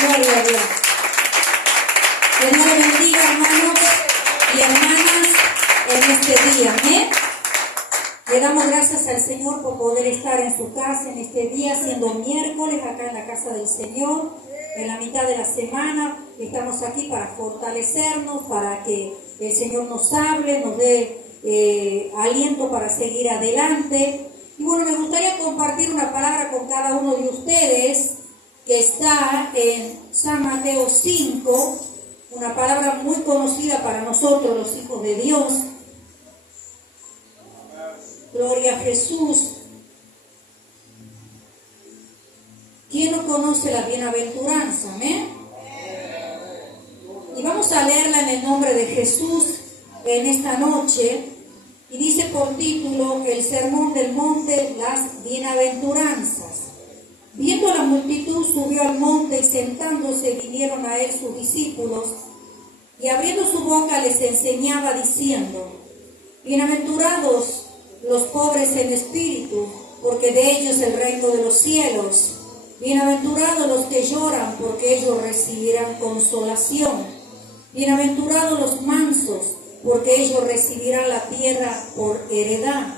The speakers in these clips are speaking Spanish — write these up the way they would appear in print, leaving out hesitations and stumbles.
Gloria a Dios. Que Dios les bendiga, hermanos y hermanas, en este día. Amén. Le damos gracias al Señor por poder estar en su casa en este día, siendo miércoles acá en la casa del Señor, en la mitad de la semana. Estamos aquí para fortalecernos, para que el Señor nos hable, nos dé aliento para seguir adelante. Y bueno, me gustaría compartir una palabra con cada uno de ustedes que está en San Mateo 5, una palabra muy conocida para nosotros, los hijos de Dios. Gloria a Jesús. ¿Quién no conoce la bienaventuranza? Amén. Y vamos a leerla en el nombre de Jesús en esta noche. Y dice por título, el sermón del monte, las bienaventuranzas. Viendo la multitud, subió al monte y sentándose vinieron a él sus discípulos. Y abriendo su boca les enseñaba diciendo, bienaventurados los pobres en espíritu, porque de ellos es el reino de los cielos. Bienaventurados los que lloran, porque ellos recibirán consolación. Bienaventurados los mansos, porque ellos recibirán la tierra por heredad.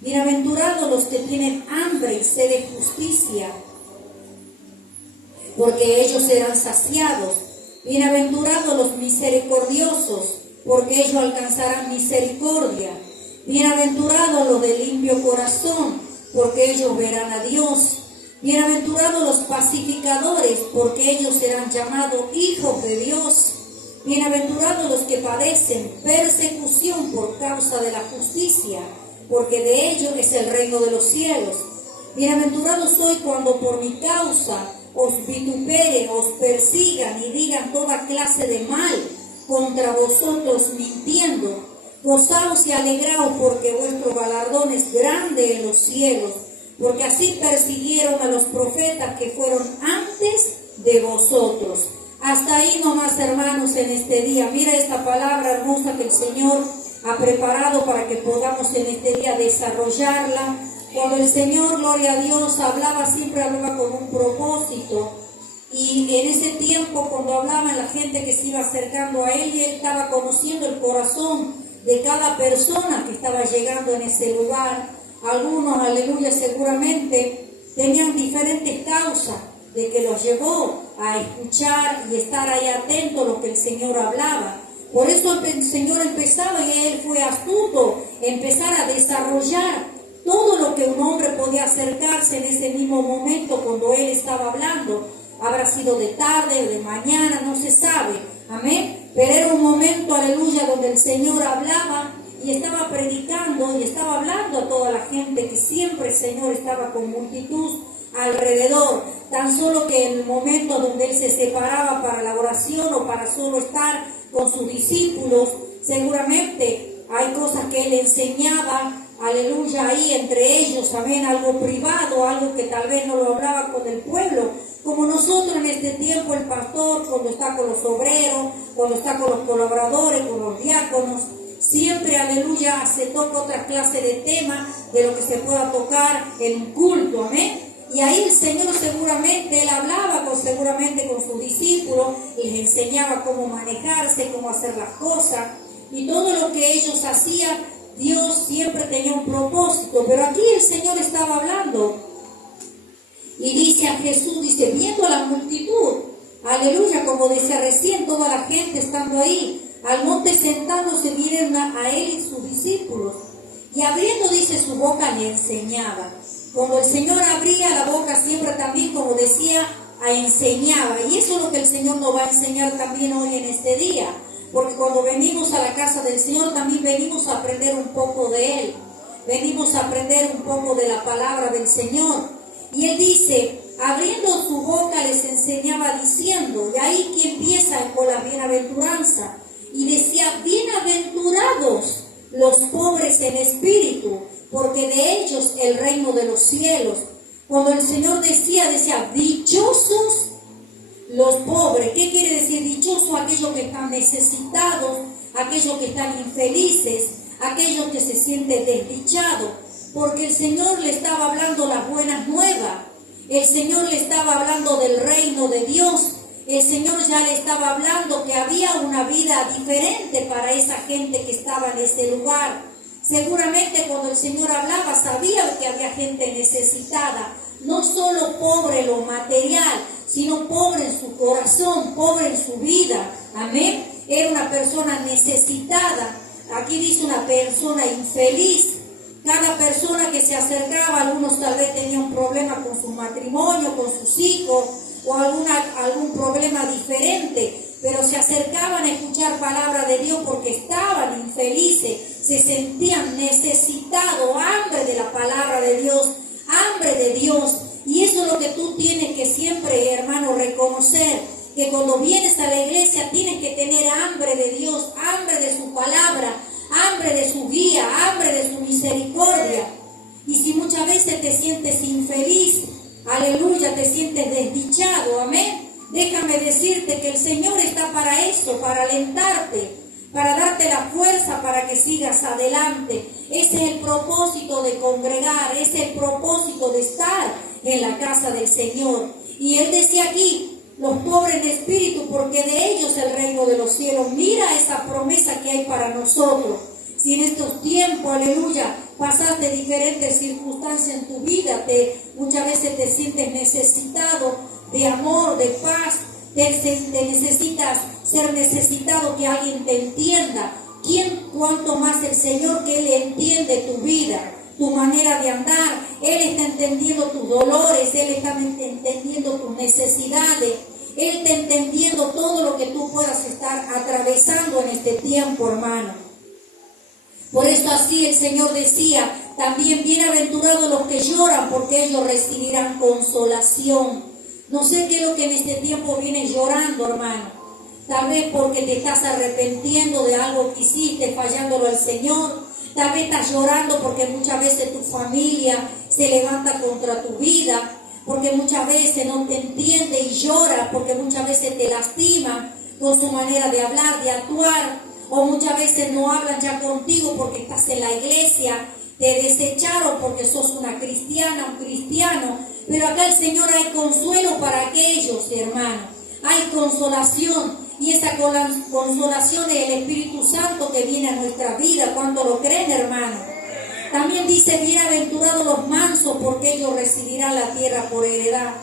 Bienaventurados los que tienen hambre y sed de justicia, porque ellos serán saciados. Bienaventurados los misericordiosos, porque ellos alcanzarán misericordia. Bienaventurados los de limpio corazón, porque ellos verán a Dios. Bienaventurados los pacificadores, porque ellos serán llamados hijos de Dios. Bienaventurados los que padecen persecución por causa de la justicia, porque de ellos es el reino de los cielos. Bienaventurados sois cuando por mi causa os vituperen, os persigan y digan toda clase de mal contra vosotros mintiendo. Gozaos y alegraos, porque vuestro galardón es grande en los cielos, porque así persiguieron a los profetas que fueron antes de vosotros. Hasta ahí nomás, hermanos, en este día. Mira esta palabra hermosa que el Señor ha preparado para que podamos en este día desarrollarla. Cuando el Señor, gloria a Dios, hablaba, siempre hablaba con un propósito. Y en ese tiempo, cuando hablaba la gente que se iba acercando a Él, y Él estaba conociendo el corazón de cada persona que estaba llegando en ese lugar. Algunos, aleluya, seguramente tenían diferentes causas de que los llevó a escuchar y estar ahí atento a lo que el Señor hablaba. Por eso el Señor empezaba, y Él fue astuto, empezar a desarrollar todo lo que un hombre podía acercarse en ese mismo momento cuando Él estaba hablando. Habrá sido de tarde o de mañana, no se sabe. Amén. Pero era un momento, aleluya, donde el Señor hablaba y estaba predicando y estaba hablando a toda la gente, que siempre el Señor estaba con multitud alrededor. Tan solo que en el momento donde Él se separaba para la oración o para solo estar con sus discípulos, seguramente hay cosas que Él enseñaba, aleluya, ahí entre ellos, amén, algo privado, algo que tal vez no lo hablaba con el pueblo, como nosotros en este tiempo, el pastor, cuando está con los obreros, cuando está con los colaboradores, con los diáconos, siempre, aleluya, se toca otra clase de tema de lo que se pueda tocar en un culto, amén. Y ahí el Señor seguramente, Él hablaba seguramente con sus discípulos, les enseñaba cómo manejarse, cómo hacer las cosas, y todo lo que ellos hacían, Dios siempre tenía un propósito. Pero aquí el Señor estaba hablando, y dice a Jesús, dice, viendo a la multitud, aleluya, como decía recién, toda la gente estando ahí, al monte sentándose, vienen a Él y sus discípulos, y abriendo, dice, su boca le enseñaba. Cuando el Señor abría la boca, siempre también, como decía, enseñaba. Y eso es lo que el Señor nos va a enseñar también hoy en este día. Porque cuando venimos a la casa del Señor, también venimos a aprender un poco de Él. Venimos a aprender un poco de la palabra del Señor. Y Él dice, abriendo su boca les enseñaba diciendo, y ahí que empieza con la bienaventuranza. Y decía, bienaventurados los pobres en espíritu, porque de ellos el reino de los cielos. Cuando el Señor decía, dichosos los pobres. ¿Qué quiere decir dichosos? Aquellos que están necesitados, aquellos que están infelices, aquellos que se sienten desdichados, porque el Señor le estaba hablando las buenas nuevas. El Señor le estaba hablando del reino de Dios. el Señor ya le estaba hablando que había una vida diferente para esa gente que estaba en ese lugar. Seguramente cuando el Señor hablaba sabía que había gente necesitada, no solo pobre en lo material, sino pobre en su corazón, pobre en su vida. Amén. Era una persona necesitada. Aquí dice una persona infeliz. Cada persona que se acercaba, algunos tal vez tenían un problema con su matrimonio, con sus hijos, o algún problema diferente, pero se acercaban a escuchar palabra de Dios porque estaban infelices, se sentían necesitados, hambre de la palabra de Dios, hambre de Dios. Y eso es lo que tú tienes que siempre, hermano, reconocer, que cuando vienes a la iglesia tienes que tener hambre de Dios, hambre de su palabra, hambre de su guía, hambre de su misericordia. Y si muchas veces te sientes infeliz, aleluya, te sientes desdichado, amén, déjame decirte que el Señor está para eso, para alentarte, para darte la fuerza para que sigas adelante. Ese es el propósito de congregar, ese es el propósito de estar en la casa del Señor. Y Él decía aquí, los pobres de espíritu, porque de ellos es el reino de los cielos. Mira esa promesa que hay para nosotros. Si en estos tiempos, aleluya, pasaste diferentes circunstancias en tu vida, muchas veces te sientes necesitado de amor, de paz, te necesitas ser necesitado, que alguien te entienda. Cuánto más el Señor, que Él entiende tu vida, tu manera de andar, Él está entendiendo tus dolores, Él está entendiendo tus necesidades, Él está entendiendo todo lo que tú puedas estar atravesando en este tiempo, hermano. Por eso así el Señor decía, también bienaventurados los que lloran, porque ellos recibirán consolación. No sé qué es lo que en este tiempo vienes llorando, hermano. Tal vez porque te estás arrepintiendo de algo que hiciste, fallándolo al Señor. Tal vez estás llorando porque muchas veces tu familia se levanta contra tu vida, porque muchas veces no te entiende y llora, porque muchas veces te lastima con su manera de hablar, de actuar. O muchas veces no hablan ya contigo porque estás en la iglesia, te desecharon porque sos una cristiana, un cristiano. Pero acá el Señor hay consuelo para aquellos, hermanos. Hay consolación, y esa consolación es el Espíritu Santo que viene a nuestra vida cuando lo creen, hermano. También dice, bienaventurados los mansos, porque ellos recibirán la tierra por heredad.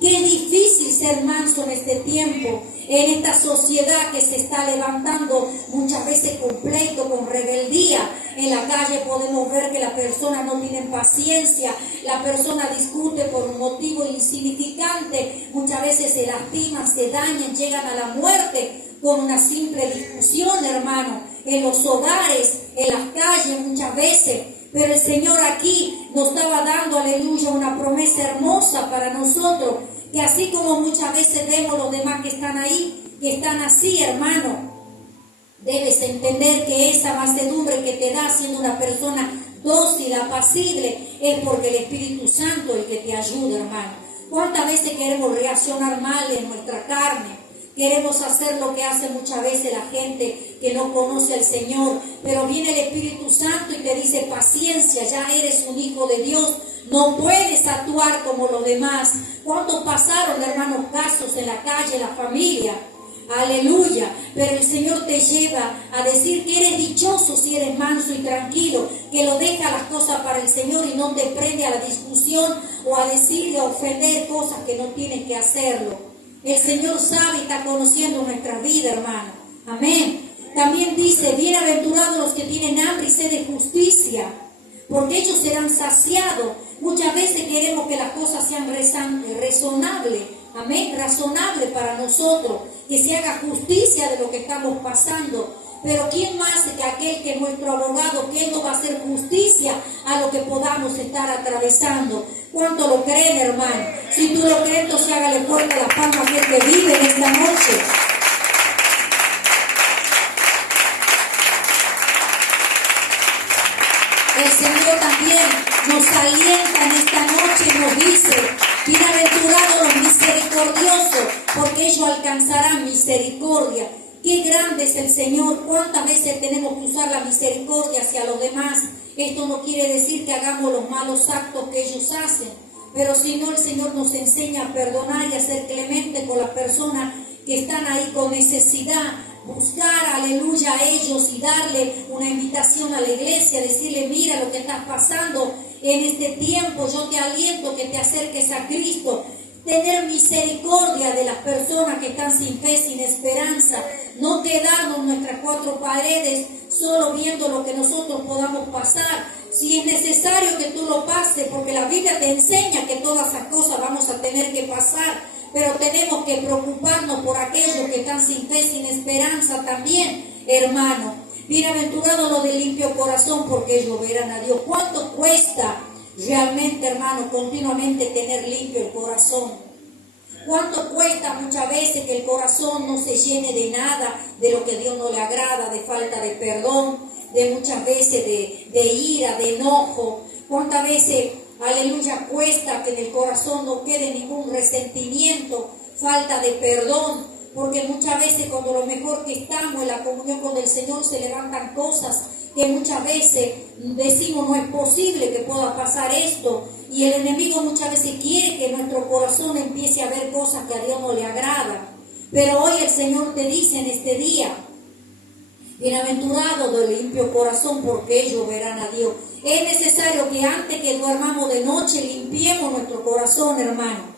Qué difícil ser manso en este tiempo, en esta sociedad que se está levantando muchas veces con pleito, con rebeldía. En la calle podemos ver que las personas no tienen paciencia, la persona discute por un motivo insignificante, muchas veces se lastiman, se dañan, llegan a la muerte con una simple discusión, hermano, en los hogares, en las calles muchas veces. Pero el Señor aquí nos estaba dando, aleluya, una promesa hermosa para nosotros, que así como muchas veces vemos los demás que están ahí, que están así, hermano, debes entender que esa mansedumbre que te da siendo una persona dócil, apacible, es porque el Espíritu Santo es el que te ayuda, hermano. ¿Cuántas veces queremos reaccionar mal en nuestra carne? Queremos hacer lo que hace muchas veces la gente que no conoce al Señor, pero viene el Espíritu Santo y te dice, paciencia, ya eres un hijo de Dios, no puedes actuar como los demás. ¿Cuántos pasaron, hermanos, casos en la calle, en la familia? Aleluya, pero el Señor te lleva a decir que eres dichoso si eres manso y tranquilo, que lo deja las cosas para el Señor y no te prende a la discusión o a decirle, a ofender cosas que no tienes que hacerlo. El Señor sabe y está conociendo nuestra vida, hermano. Amén. También dice, bienaventurados los que tienen hambre y sed de justicia, porque ellos serán saciados. Muchas veces queremos que las cosas sean razonables. Amén. Razonable para nosotros, que se haga justicia de lo que estamos pasando. Pero ¿quién más que aquel que es nuestro abogado, que Él nos va a hacer justicia a lo que podamos estar atravesando? ¿Cuánto lo creen, hermano? Si tú lo crees, entonces hágale fuerte la palma a aquel que vive en esta noche. El Señor también nos alienta en esta noche y nos dice, bienaventurados los misericordiosos, porque ellos alcanzarán misericordia. Qué grande es el Señor. ¿Cuántas veces tenemos que usar la misericordia hacia los demás? Esto no quiere decir que hagamos los malos actos que ellos hacen, pero si no, el Señor nos enseña a perdonar y a ser clemente con las personas que están ahí con necesidad, buscar, aleluya, a ellos y darle una invitación a la iglesia, decirle, mira lo que estás pasando en este tiempo, yo te aliento que te acerques a Cristo. Tener misericordia de las personas que están sin fe, sin esperanza, no quedarnos en nuestras cuatro paredes solo viendo lo que nosotros podamos pasar. Si es necesario que tú lo pases, porque la Biblia te enseña que todas esas cosas vamos a tener que pasar, pero tenemos que preocuparnos por aquellos que están sin fe, sin esperanza también, hermano. Bienaventurados los de limpio corazón, porque ellos verán a Dios. ¿Cuánto cuesta realmente, hermano, continuamente tener limpio el corazón? ¿Cuánto cuesta muchas veces que el corazón no se llene de nada, de lo que Dios no le agrada, de falta de perdón, de muchas veces de ira, de enojo? ¿Cuántas veces, aleluya, cuesta que en el corazón no quede ningún resentimiento, falta de perdón? Porque muchas veces cuando lo mejor que estamos en la comunión con el Señor se levantan cosas que muchas veces decimos no es posible que pueda pasar esto, y el enemigo muchas veces quiere que nuestro corazón empiece a ver cosas que a Dios no le agradan. Pero hoy el Señor te dice en este día, bienaventurados del limpio corazón, porque ellos verán a Dios. Es necesario que antes que duermamos de noche limpiemos nuestro corazón, hermano,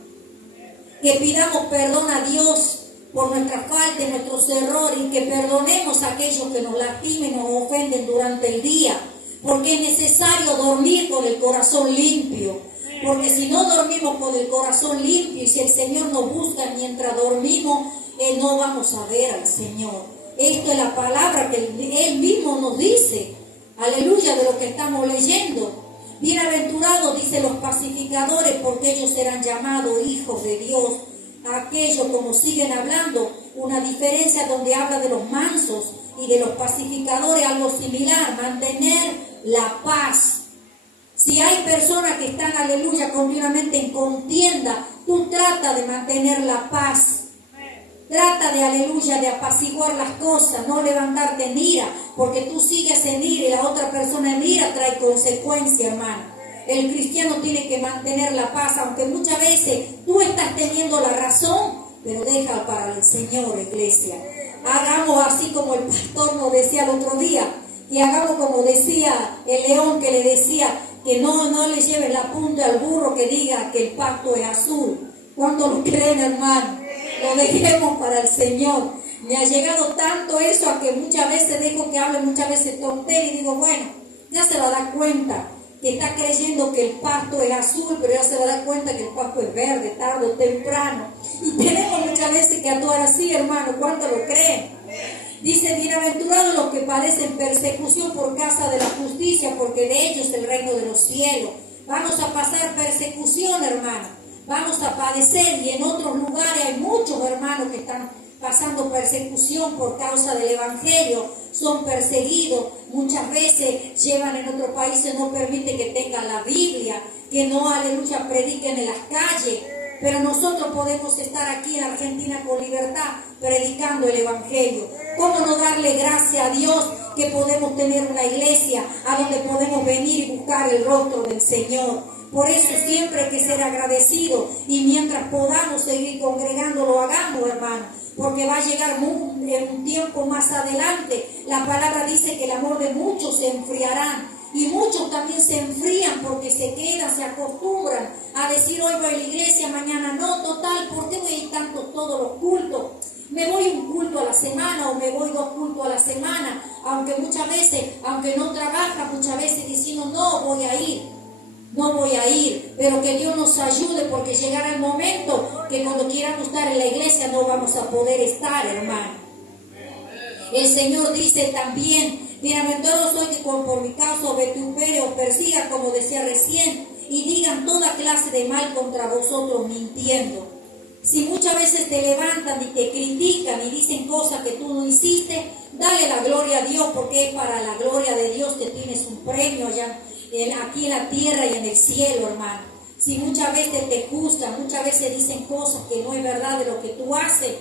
que pidamos perdón a Dios por nuestra falta y nuestros errores, y que perdonemos a aquellos que nos lastimen y nos ofenden durante el día, porque es necesario dormir con el corazón limpio, porque si no dormimos con el corazón limpio, y si el Señor nos busca mientras dormimos, no vamos a ver al Señor. Esto es la palabra que Él mismo nos dice, aleluya, de lo que estamos leyendo. Bienaventurados, dice, los pacificadores, porque ellos serán llamados hijos de Dios. Aquellos, como siguen hablando, una diferencia donde habla de los mansos y de los pacificadores, algo similar, mantener la paz. Si hay personas que están, aleluya, continuamente en contienda, tú trata de mantener la paz. Trata de, aleluya, de apaciguar las cosas, no levantarte en ira, porque tú sigues en ira y la otra persona en ira trae consecuencias, hermano. El cristiano tiene que mantener la paz, aunque muchas veces tú estás teniendo la razón, pero déjala para el Señor, iglesia. Hagamos así como el pastor nos decía el otro día, y hagamos como decía el león, que le decía que no le lleven la punta al burro que diga que el pasto es azul. ¿Cuánto lo creen, hermano? Lo dejemos para el Señor. Me ha llegado tanto eso a que muchas veces dejo que hable, muchas veces tontería, y digo, bueno, ya se va a dar cuenta que está creyendo que el pasto es azul, pero ya se va a dar cuenta que el pasto es verde, tarde o temprano. Y tenemos muchas veces que actuar así, hermano. ¿Cuánto lo creen? Dice, bienaventurados los que padecen persecución por causa de la justicia, porque de ellos es el reino de los cielos. Vamos a pasar persecución, hermano. Vamos a padecer, y en otros lugares hay muchos hermanos que están pasando persecución por causa del evangelio, son perseguidos, muchas veces llevan en otros países, no permiten que tengan la Biblia, que no, aleluya, prediquen en las calles, pero nosotros podemos estar aquí en Argentina con libertad predicando el evangelio. ¿Cómo no darle gracias a Dios que podemos tener una iglesia a donde podemos venir y buscar el rostro del Señor? Por eso siempre hay que ser agradecido, y mientras podamos seguir congregando, lo hagamos, hermano, porque va a llegar en un tiempo más adelante. La palabra dice que el amor de muchos se enfriarán, y muchos también se enfrían porque se quedan, se acostumbran a decir, hoy voy a la iglesia, mañana no, total, ¿por qué voy a ir tanto todos los cultos? Me voy un culto a la semana, o me voy 2 cultos a la semana, aunque muchas veces, aunque no trabaja, muchas veces decimos, no voy a ir, pero que Dios nos ayude, porque llegará el momento que cuando quieramos estar en la iglesia no vamos a poder estar, hermano. El Señor dice también, bienaventurados soy que por mi causa vitupere o persiga, como decía recién, y digan toda clase de mal contra vosotros mintiendo. Si muchas veces te levantan y te critican y dicen cosas que tú no hiciste, dale la gloria a Dios, porque es para la gloria de Dios que tienes un premio allá aquí en la tierra y en el cielo, hermano. Si muchas veces te juzgan, muchas veces dicen cosas que no es verdad de lo que tú haces,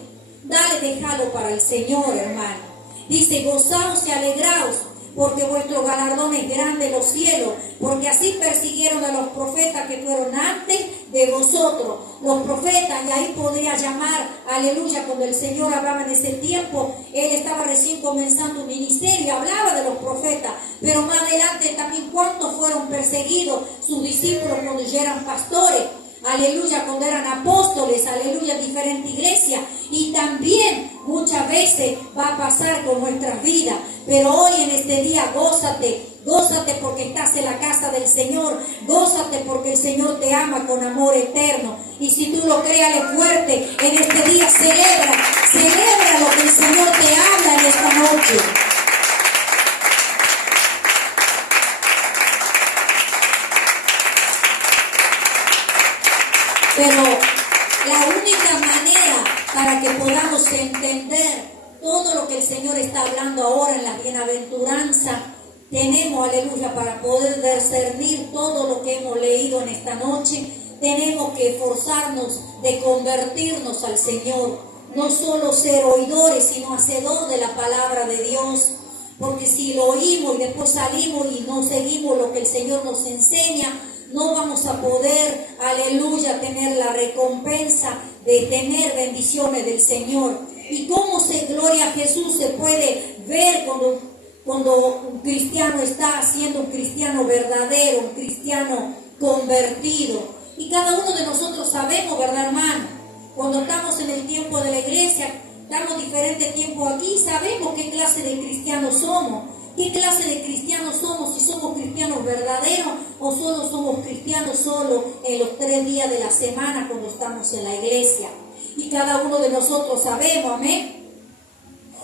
dale, déjalo para el Señor, hermano. Dice, gozaos y alegraos, porque vuestro galardón es grande en los cielos, porque así persiguieron a los profetas que fueron antes de vosotros. Los profetas, y ahí podría llamar, aleluya, cuando el Señor hablaba en ese tiempo, Él estaba recién comenzando un ministerio, hablaba de los profetas, pero más adelante también cuántos fueron perseguidos sus discípulos cuando ya eran pastores. Aleluya, cuando eran apóstoles, aleluya, diferente iglesia. Y también muchas veces va a pasar con nuestras vidas. Pero hoy en este día gózate, gózate porque estás en la casa del Señor. Gózate porque el Señor te ama con amor eterno. Y si tú lo creas, ale fuerte, en este día celebra lo que el Señor te habla en esta noche. Pero la única manera para que podamos entender todo lo que el Señor está hablando ahora en la bienaventuranza, tenemos, aleluya, para poder discernir todo lo que hemos leído en esta noche, tenemos que esforzarnos de convertirnos al Señor, no solo ser oidores, sino hacedores de la palabra de Dios. Porque si lo oímos y después salimos y no seguimos lo que el Señor nos enseña, no vamos a poder, aleluya, tener la recompensa de tener bendiciones del Señor. Y cómo gloria a Jesús, se puede ver cuando un cristiano está siendo un cristiano verdadero, un cristiano convertido. Y cada uno de nosotros sabemos, ¿verdad, hermano? Cuando estamos en el tiempo de la iglesia, estamos diferentes tiempos aquí, sabemos qué clase de cristianos somos. ¿Qué clase de cristianos somos? Si somos cristianos verdaderos o solo somos cristianos solo en los 3 días de la semana cuando estamos en la iglesia. Y cada uno de nosotros sabemos, amén.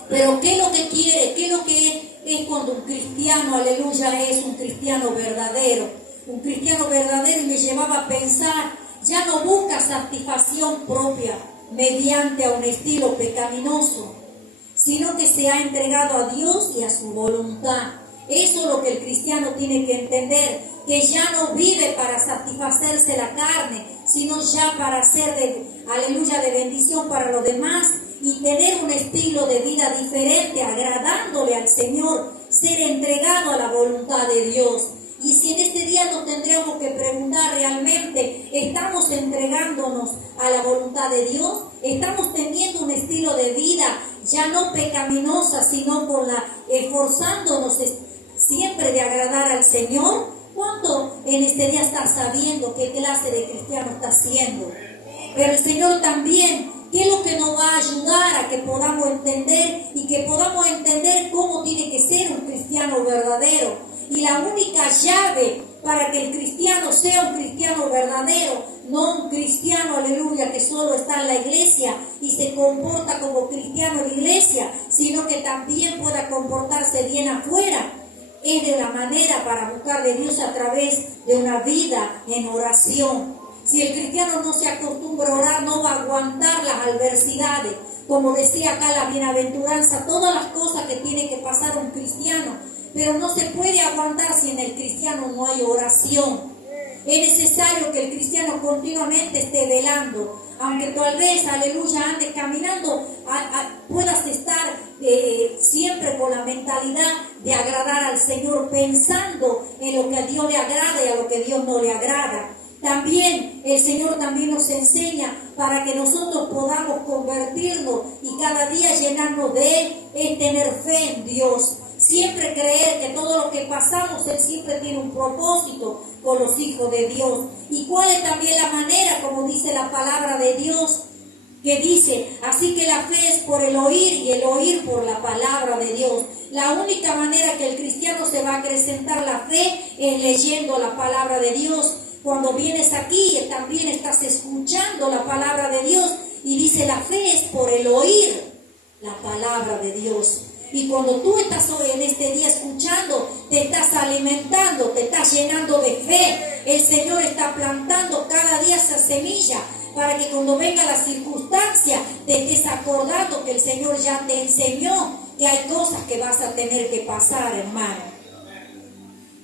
Pero ¿qué es lo que quiere? ¿Qué es lo que es cuando un cristiano, aleluya, es un cristiano verdadero? Un cristiano verdadero, y me llevaba a pensar, ya no busca satisfacción propia mediante a un estilo pecaminoso, sino que se ha entregado a Dios y a su voluntad. Eso es lo que el cristiano tiene que entender, que ya no vive para satisfacerse la carne, sino ya para ser aleluya, de bendición para los demás y tener un estilo de vida diferente, agradándole al Señor, ser entregado a la voluntad de Dios. Y si en este día nos tendríamos que preguntar realmente, ¿estamos entregándonos a la voluntad de Dios? ¿Estamos teniendo un estilo de vida ya no pecaminosa, sino esforzándonos siempre de agradar al Señor? ¿Cuánto en este día estás sabiendo qué clase de cristiano estás siendo? Pero el Señor también, ¿qué es lo que nos va a ayudar a que podamos entender y que podamos entender cómo tiene que ser un cristiano verdadero? Y la única llave para que el cristiano sea un cristiano verdadero, no un cristiano, aleluya, que solo está en la iglesia y se comporta como cristiano en la iglesia, sino que también pueda comportarse bien afuera, es de la manera para buscar de Dios a través de una vida en oración. Si el cristiano no se acostumbra a orar, no va a aguantar las adversidades. Como decía acá la bienaventuranza, todas las cosas que tiene que pasar un cristiano, pero no se puede aguantar si en el cristiano no hay oración. Es necesario que el cristiano continuamente esté velando, aunque tal vez, aleluya, andes caminando, puedas estar siempre con la mentalidad de agradar al Señor, pensando en lo que a Dios le agrada y a lo que a Dios no le agrada. También el Señor también nos enseña para que nosotros podamos convertirnos y cada día llenarnos de Él, es tener fe en Dios. Siempre creer que todo lo que pasamos, Él siempre tiene un propósito con los hijos de Dios. ¿Y cuál es también la manera, como dice la palabra de Dios? Que dice, así que la fe es por el oír y el oír por la palabra de Dios. La única manera que el cristiano se va a acrecentar la fe es leyendo la palabra de Dios. Cuando vienes aquí también estás escuchando la palabra de Dios y dice, la fe es por el oír la palabra de Dios. Y cuando tú estás hoy en este día escuchando, te estás alimentando, te estás llenando de fe. El Señor está plantando cada día esa semilla para que cuando venga la circunstancia te estés acordando que el Señor ya te enseñó que hay cosas que vas a tener que pasar, hermano.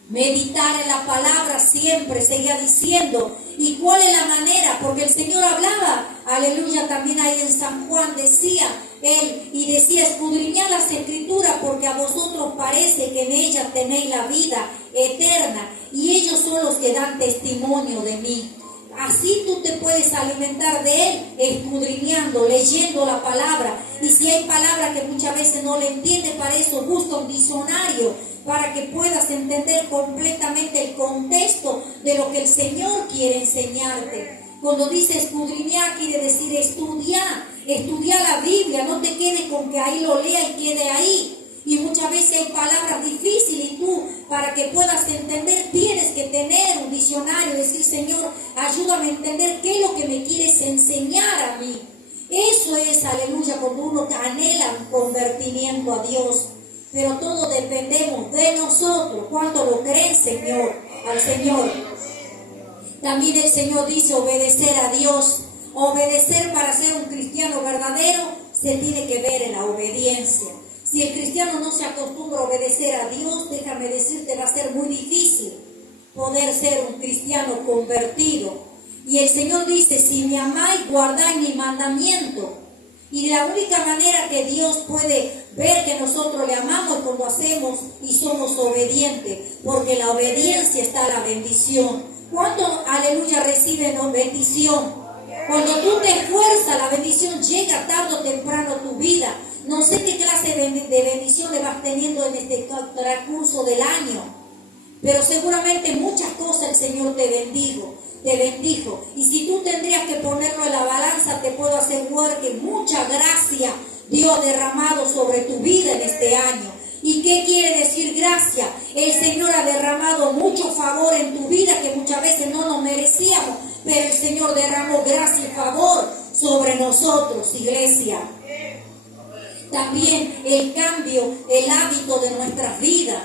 Meditar en la palabra siempre, seguía diciendo. ¿Y cuál es la manera? Porque el Señor hablaba, aleluya, también ahí en San Juan decía él, y decía, escudriñad las escrituras porque a vosotros parece que en ellas tenéis la vida eterna y ellos son los que dan testimonio de mí. Así tú te puedes alimentar de él, escudriñando, leyendo la palabra. Y si hay palabras que muchas veces no le entiendes, para eso busca un diccionario, para que puedas entender completamente el contexto de lo que el Señor quiere enseñarte. Cuando dice escudriñar, quiere decir estudiar la Biblia, no te quedes con que ahí lo lea y quede ahí. Y muchas veces hay palabras difíciles y tú, para que puedas entender, tienes que tener un diccionario, decir, Señor, ayúdame a entender qué es lo que me quieres enseñar a mí. Eso es, aleluya, cuando uno anhela un convertimiento a Dios. Pero todos dependemos de nosotros. ¿Cuánto lo creen, Señor? Al Señor. También el Señor dice obedecer a Dios. Obedecer para ser un cristiano verdadero se tiene que ver en la obediencia. Si el cristiano no se acostumbra a obedecer a Dios, déjame decirte, va a ser muy difícil poder ser un cristiano convertido. Y el Señor dice, si me amáis, guardáis mi mandamiento. Y la única manera que Dios puede ver que nosotros le amamos es cuando hacemos y somos obedientes, porque la obediencia está la bendición. ¿Cuánto, aleluya, reciben bendición? Cuando tú te esfuerzas, la bendición llega tarde o temprano a tu vida. No sé qué clase de bendición le vas teniendo en este transcurso del año, pero seguramente muchas cosas el Señor te bendijo. Y si tú tendrías que ponerlo en la balanza, te puedo asegurar que mucha gracia Dios ha derramado sobre tu vida en este año. ¿Y qué quiere decir gracia? El Señor ha derramado mucho favor en tu vida que muchas veces no nos merecíamos, pero el Señor derramó gracia y favor sobre nosotros, iglesia. También el cambio, el hábito de nuestras vidas.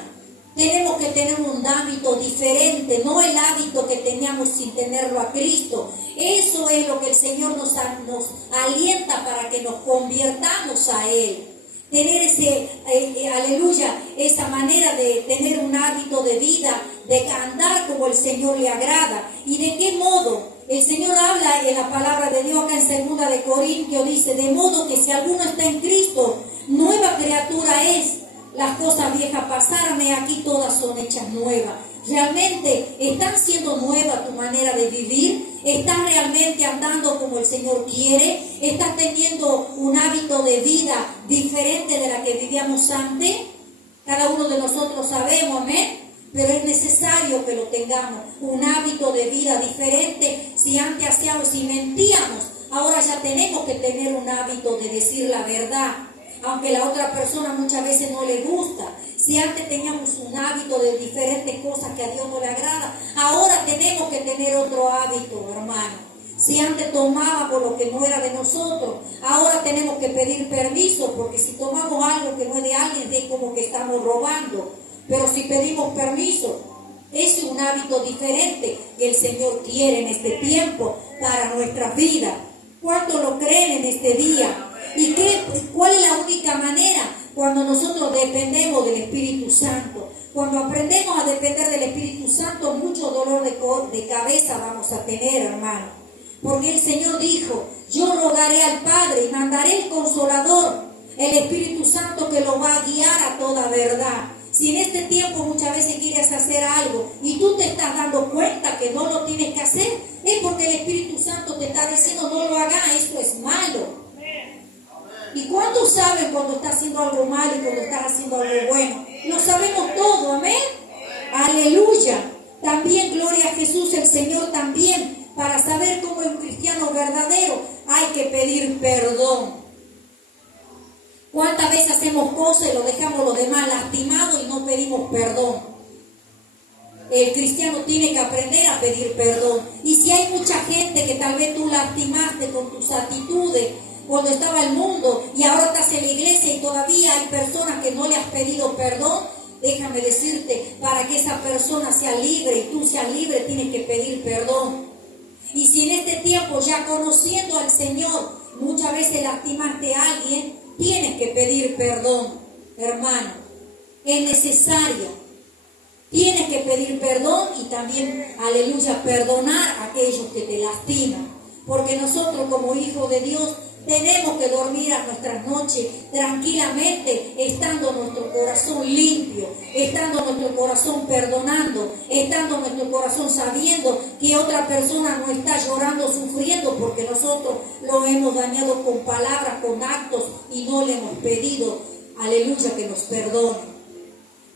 Tenemos que tener un hábito diferente, no el hábito que teníamos sin tenerlo a Cristo. Eso es lo que el Señor nos alienta para que nos convirtamos a Él. Tener aleluya, esa manera de tener un hábito de vida, de andar como el Señor le agrada. ¿Y de qué modo? El Señor habla en la palabra de Dios acá en 2 de Corintios, dice, de modo que si alguno está en Cristo, nueva criatura es. Las cosas viejas pasaron y aquí todas son hechas nuevas. ¿Realmente están siendo nueva tu manera de vivir? ¿Estás realmente andando como el Señor quiere? ¿Estás teniendo un hábito de vida diferente de la que vivíamos antes? Cada uno de nosotros sabemos, amén. Pero es necesario que lo tengamos, un hábito de vida diferente. Si antes hacíamos, si mentíamos, ahora ya tenemos que tener un hábito de decir la verdad, aunque la otra persona muchas veces no le gusta. Si antes teníamos un hábito de diferentes cosas que a Dios no le agrada, ahora tenemos que tener otro hábito, hermano. Si antes tomábamos lo que no era de nosotros, ahora tenemos que pedir permiso, porque si tomamos algo que no es de alguien, es como que estamos robando. Pero si pedimos permiso, es un hábito diferente que el Señor quiere en este tiempo para nuestras vidas. ¿Cuánto lo creen en este día? ¿Y cuál es la única manera? Cuando nosotros dependemos del Espíritu Santo. Cuando aprendemos a depender del Espíritu Santo, mucho dolor de cabeza vamos a tener, hermano. Porque el Señor dijo, yo rogaré al Padre y mandaré el Consolador, el Espíritu Santo, que lo va a guiar a toda verdad. Si en este tiempo muchas veces quieres hacer algo y tú te estás dando cuenta que no lo tienes que hacer, es porque el Espíritu Santo te está diciendo no lo hagas, esto es malo. ¿Y cuántos saben cuando estás haciendo algo malo y cuando estás haciendo algo bueno? Lo sabemos todo, amén. Aleluya. También, gloria a Jesús, el Señor también, para saber cómo es un cristiano verdadero, hay que pedir perdón. ¿Cuántas veces hacemos cosas y lo dejamos a los demás lastimados y no pedimos perdón? El cristiano tiene que aprender a pedir perdón. Y si hay mucha gente que tal vez tú lastimaste con tus actitudes cuando estaba el mundo y ahora estás en la iglesia y todavía hay personas que no le has pedido perdón, déjame decirte, para que esa persona sea libre y tú seas libre, tienes que pedir perdón. Y si en este tiempo, ya conociendo al Señor, muchas veces lastimaste a alguien, tienes que pedir perdón, hermano. Es necesario. Tienes que pedir perdón y también, aleluya, perdonar a aquellos que te lastiman. porque nosotros como hijos de Dios tenemos que dormir a nuestras noches tranquilamente, estando nuestro corazón limpio, estando nuestro corazón perdonando, estando nuestro corazón sabiendo que otra persona no está llorando, sufriendo, porque nosotros lo hemos dañado con palabras, con actos, y no le hemos pedido, aleluya, que nos perdone.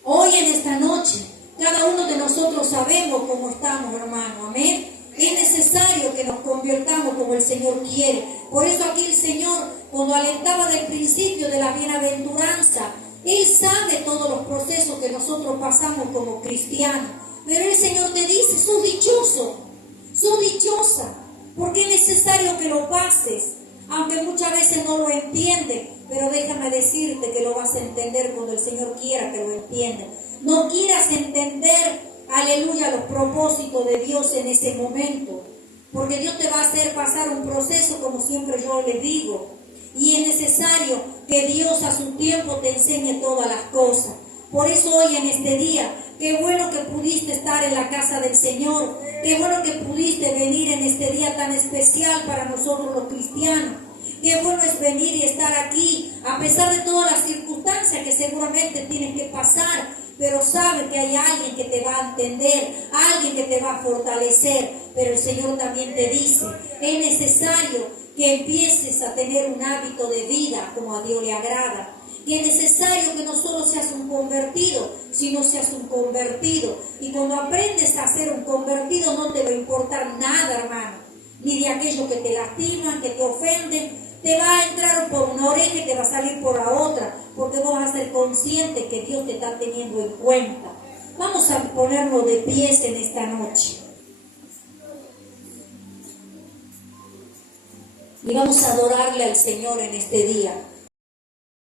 Hoy en esta noche, cada uno de nosotros sabemos cómo estamos, hermano, amén. Es necesario que nos convirtamos como el Señor quiere. Por eso aquí el Señor, cuando alentaba del principio de la bienaventuranza, Él sabe todos los procesos que nosotros pasamos como cristianos. Pero el Señor te dice, sos dichoso, sos dichosa, porque es necesario que lo pases. Aunque muchas veces no lo entiendes, pero déjame decirte que lo vas a entender cuando el Señor quiera que lo entiendas. No quieras entender, aleluya, los propósitos de Dios en ese momento, porque Dios te va a hacer pasar un proceso, como siempre yo le digo, y es necesario que Dios a su tiempo te enseñe todas las cosas. Por eso hoy en este día, qué bueno que pudiste estar en la casa del Señor, qué bueno que pudiste venir en este día tan especial para nosotros los cristianos. Qué bueno es venir y estar aquí, a pesar de todas las circunstancias que seguramente tienes que pasar, pero sabe que hay alguien que te va a entender, alguien que te va a fortalecer. Pero el Señor también te dice, es necesario que empieces a tener un hábito de vida como a Dios le agrada. Y es necesario que no solo seas un convertido, sino seas un convertido. Y cuando aprendes a ser un convertido, no te va a importar nada, hermano, ni de aquellos que te lastiman, que te ofenden. Te va a entrar por una oreja y te va a salir por la otra, porque vos vas a ser consciente que Dios te está teniendo en cuenta. Vamos a ponernos de pies en esta noche. Y vamos a adorarle al Señor en este día.